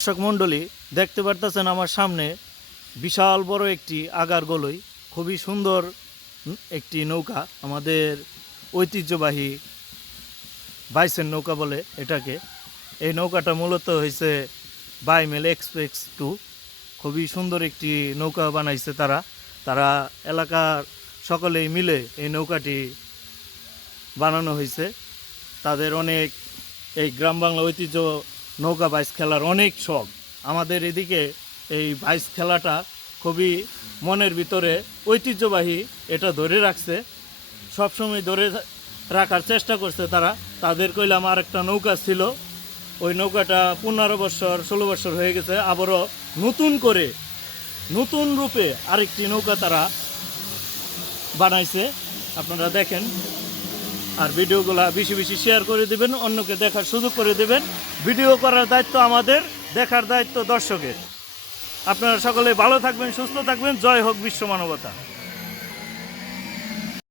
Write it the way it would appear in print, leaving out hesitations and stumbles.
দর্শক মণ্ডলী দেখতে পারতেছেন আমার সামনে বিশাল বড় একটি আগার গলই, খুবই সুন্দর একটি নৌকা। আমাদের ঐতিহ্যবাহী বাইসের নৌকা বলে এটাকে। এই নৌকাটা মূলত হয়েছে বাইমেল এক্সপ্রেস 2। খুবই সুন্দর একটি নৌকা বানাইছে তারা এলাকার সকলেই মিলে এই নৌকাটি বানানো হয়েছে। তাদের অনেক এই গ্রাম বাংলা ঐতিহ্য নৌকা বাইচ খেলার অনেক শখ। আমাদের এদিকে এই বাইচ খেলাটা খুবই মনের ভিতরে ঐতিহ্যবাহী, এটা ধরে রাখছে, সবসময় ধরে রাখার চেষ্টা করছে তারা। তাদের কইলাম আর একটা নৌকা ছিল, ওই নৌকাটা 15 বছর 16 বছর হয়ে গেছে, আবারও নতুন করে নতুন রূপে আরেকটি নৌকা তারা বানাইছে। আপনারা দেখেন, আর ভিডিওগুলো বেশি বেশি শেয়ার করে দিবেন, অন্যকে দেখার সুযোগ করে দিবেন। ভিডিও করার দায়িত্ব আমাদের, দেখার দায়িত্ব দর্শকের। আপনারা সকলে ভালো থাকবেন, সুস্থ থাকবেন। জয় হোক বিশ্ব মানবতা।